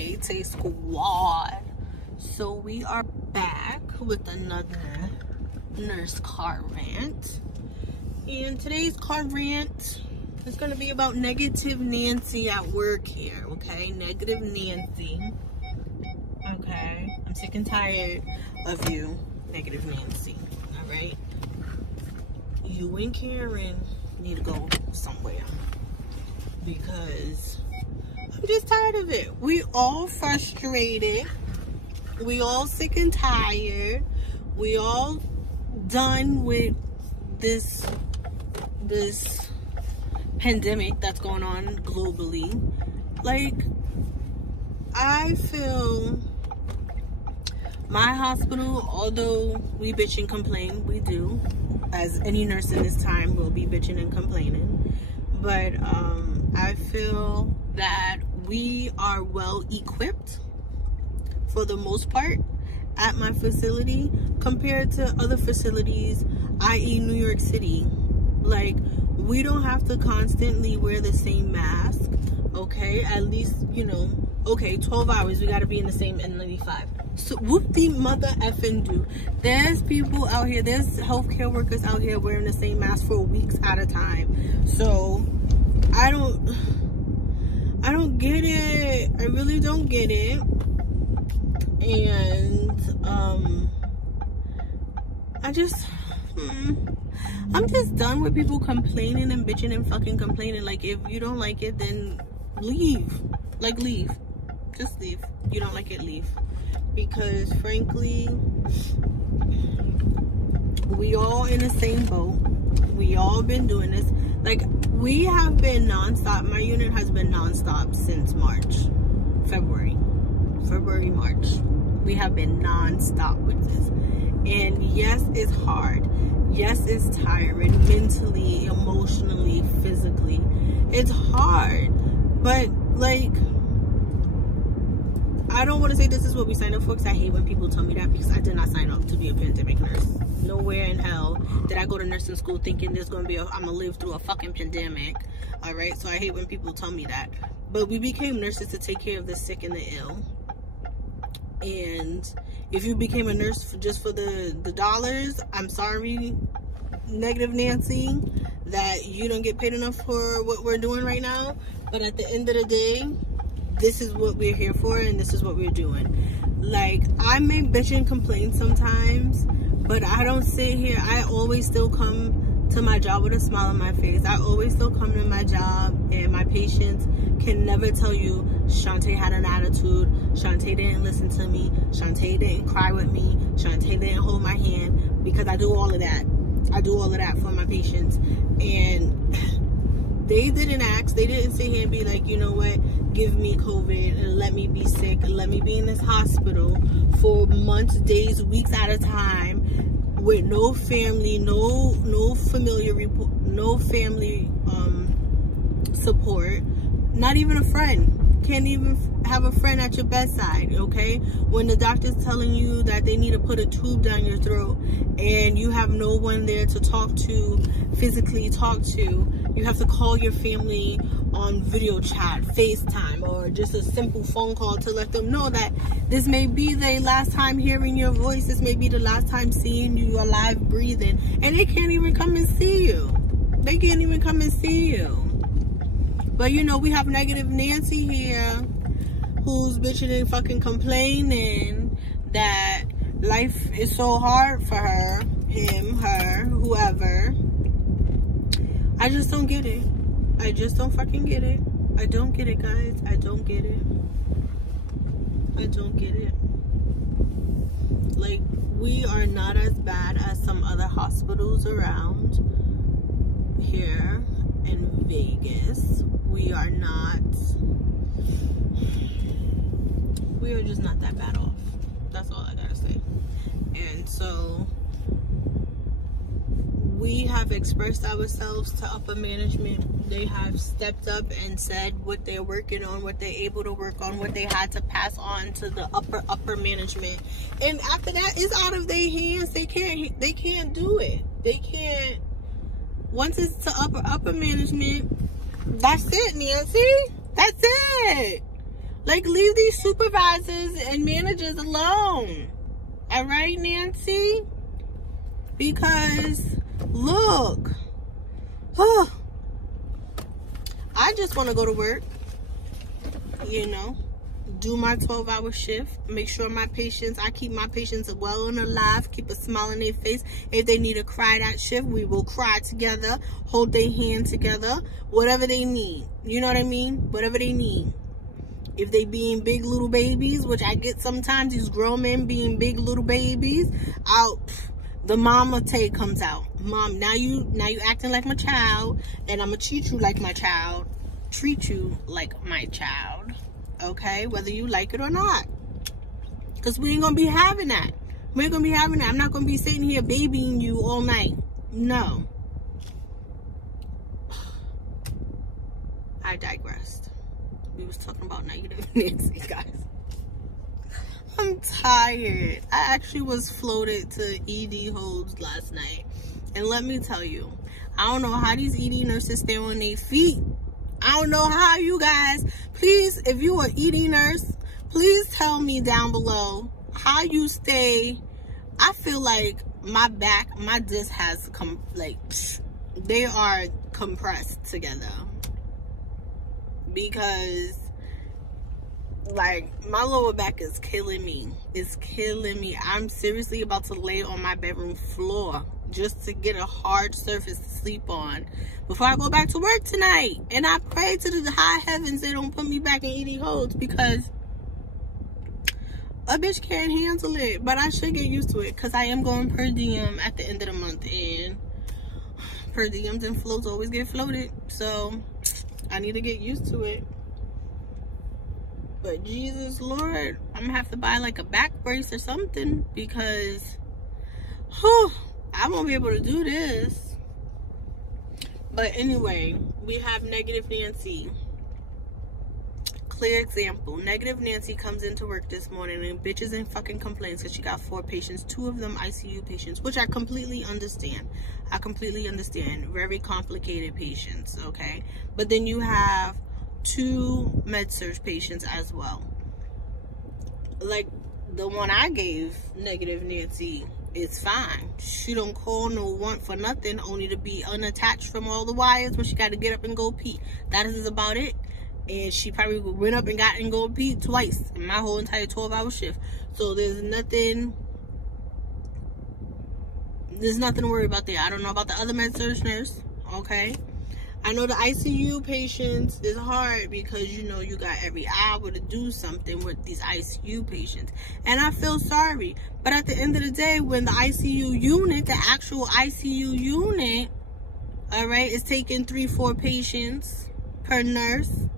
Tay Squad. So we are back with another nurse car rant. And today's car rant is going to be about negative Nancy at work here, okay? Negative Nancy. Okay? I'm sick and tired of you, negative Nancy. Alright? You and Karen need to go somewhere. Because I'm just tired of it. We all frustrated. We all sick and tired. We all done with this pandemic that's going on globally. Like, I feel my hospital, although we bitch and complain, we do, as any nurse in this time will be bitching and complaining, but I feel that we are well equipped for the most part at my facility compared to other facilities, i.e. New York City. Like, we don't have to constantly wear the same mask, okay? At least, you know, okay, 12 hours, we gotta be in the same N95. So whoop-de-mother effing do. There's people out here, there's healthcare workers out here wearing the same mask for weeks at a time. So, I don't get it. I really don't get it. And, I'm just done with people complaining and bitching and fucking complaining. Like, if you don't like it, then leave. Like, leave. Just leave. You don't like it, leave. Because, frankly, we all in the same boat. We all been doing this. Like, we have been nonstop. My unit has been nonstop since March. February, March. We have been nonstop with this. And yes, it's hard. Yes, it's tiring. Mentally, emotionally, physically. It's hard. But, like, I don't want to say this is what we signed up for, because I hate when people tell me that, because I did not sign up to be a pandemic nurse. Nowhere in hell did I go to nursing school thinking there's going to be I'm going to live through a fucking pandemic. Alright, so I hate when people tell me that. But we became nurses to take care of the sick and the ill. And if you became a nurse just for the dollars, I'm sorry, negative Nancy, that you don't get paid enough for what we're doing right now. But at the end of the day, this is what we're here for, and this is what we're doing. Like, I may bitch and complain sometimes, but I don't sit here. I always still come to my job with a smile on my face. I always still come to my job, and my patients can never tell you Shantae had an attitude, Shantae didn't listen to me, Shantae didn't cry with me, Shantae didn't hold my hand, because I do all of that. I do all of that for my patients. And they didn't ask. They didn't sit here and be like, you know what, give me COVID and let me be sick and let me be in this hospital for months, days, weeks at a time with no family, no family support, not even a friend. Can't even have a friend at your bedside, okay? When the doctor's telling you that they need to put a tube down your throat and you have no one there to talk to, physically talk to, you have to call your family on video chat, FaceTime, or just a simple phone call to let them know that this may be the last time hearing your voice, this may be the last time seeing you alive, breathing, and they can't even come and see you. They can't even come and see you. But, you know, we have negative Nancy here who's bitching and fucking complaining that life is so hard for her, him, her, whoever. I just don't get it. I just don't fucking get it. I don't get it, guys. I don't get it. I don't get it. Like, we are not as bad as some other hospitals around here in Vegas. We are not. We are just not that bad off. That's all I gotta say. And so we have expressed ourselves to upper management. They have stepped up and said what they're working on, what they're able to work on, what they had to pass on to the upper management. And after that, it's out of their hands. They can't do it. They can't. Once it's to upper management, that's it, Nancy. That's it. Like, leave these supervisors and managers alone. All right, Nancy? Because, look. I just want to go to work, you know, do my 12-hour shift, make sure I keep my patients well and alive, keep a smile on their face. If they need to cry that shift, we will cry together, hold their hand together, whatever they need. You know what I mean? Whatever they need. If they being big little babies, which I get sometimes, these grown men being big little babies, the mama take comes out. Mom, now you acting like my child, and I'm gonna treat you like my child. Treat you like my child. Okay? Whether you like it or not. Because we ain't gonna be having that. We ain't gonna be having that. I'm not gonna be sitting here babying you all night. No. I digressed. We was talking about negative Nancy, guys. I'm tired. I actually was floated to ED holds last night. And let me tell you, I don't know how these ED nurses stay on their feet. I don't know how, you guys. Please, if you are an ED nurse, please tell me down below how you stay. I feel like my back, my disc has come, like, they are compressed together. Because, like, my lower back is killing me. It's killing me. I'm seriously about to lay on my bedroom floor just to get a hard surface to sleep on before I go back to work tonight. And I pray to the high heavens they don't put me back in ED holds, because a bitch can't handle it. But I should get used to it, because I am going per diem at the end of the month, and per diems and floats always get floated, so I need to get used to it. But Jesus Lord, I'm gonna have to buy like a back brace or something, because I won't be able to do this. But anyway, we have negative Nancy. Clear example. Negative Nancy comes into work this morning and bitches and fucking complains that she got 4 patients, 2 of them ICU patients, which I completely understand. I completely understand. Very complicated patients, okay? But then you have 2 med-surg patients as well. Like the one I gave negative Nancy is fine. She don't call no one for nothing, only to be unattached from all the wires when she got to get up and go pee. That is about it. And she probably went up and got and go pee twice in my whole entire 12-hour shift. So there's nothing to worry about there. I don't know about the other med-surg nurse, okay? I know the ICU patients is hard because, you know, you got every hour to do something with these ICU patients. And I feel sorry. But at the end of the day, when the ICU unit, the actual ICU unit, all right, is taking 3-4 patients per nurse,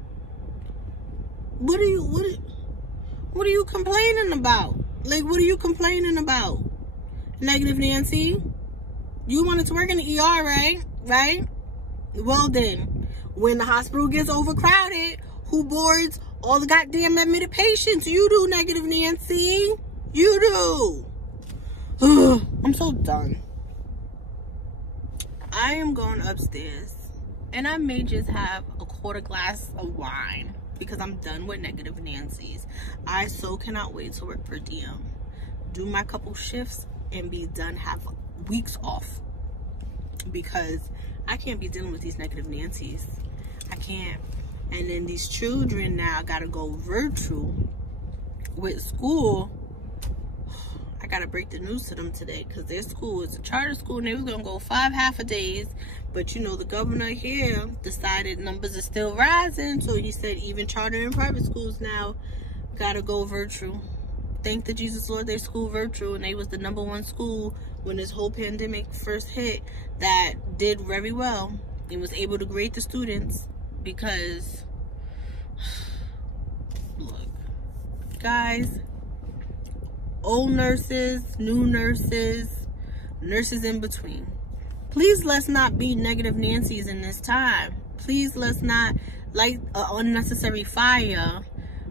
what are you complaining about? Like, what are you complaining about? Negative Nancy? You wanted to work in the ER, right? Right? Well then, when the hospital gets overcrowded, who boards all the goddamn admitted patients? You do, negative Nancy. You do. Ugh, I'm so done. I am going upstairs, and I may just have a quarter glass of wine because I'm done with negative Nancy's. I so cannot wait to work per diem, do my couple shifts, and be done, have weeks off, because I can't be dealing with these negative Nancy's. I can't. And then these children now gotta go virtual with school. I gotta break the news to them today, because their school is a charter school and they was gonna go 5 half-a-days. But you know, the governor here decided numbers are still rising, so he said even charter and private schools now gotta go virtual. Thank the Jesus Lord they school virtual, and they was the #1 school when this whole pandemic first hit that did very well and was able to grade the students. Because look, guys, old nurses, new nurses, nurses in between, please let's not be negative Nancy's in this time. Please let's not light an unnecessary fire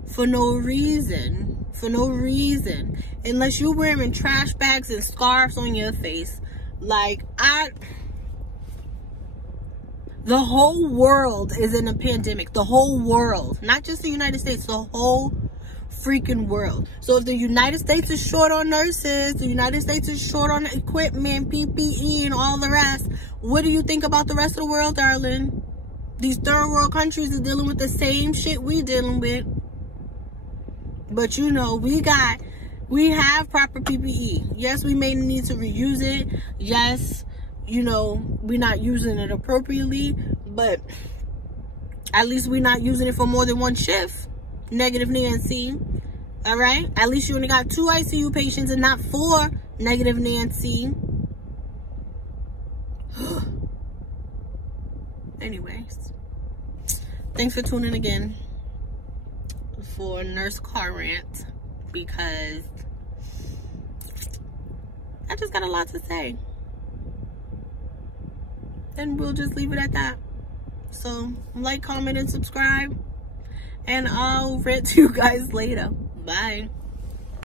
for no reason. For no reason. Unless you're wearing trash bags and scarves on your face. Like, The whole world is in a pandemic. The whole world. Not just the United States. The whole freaking world. So if the United States is short on nurses, the United States is short on equipment, PPE, and all the rest, what do you think about the rest of the world, darling? These third world countries are dealing with the same shit we dealing with. But you know, we have proper PPE. Yes, we may need to reuse it. Yes, you know, we're not using it appropriately, but at least we're not using it for more than one shift. Negative Nancy. All right? At least you only got 2 ICU patients and not 4, Negative Nancy. Anyways, thanks for tuning again for Nurse Car Rant, because I just got a lot to say. And we'll just leave it at that. So, like, comment, and subscribe. And I'll rant to you guys later. Bye.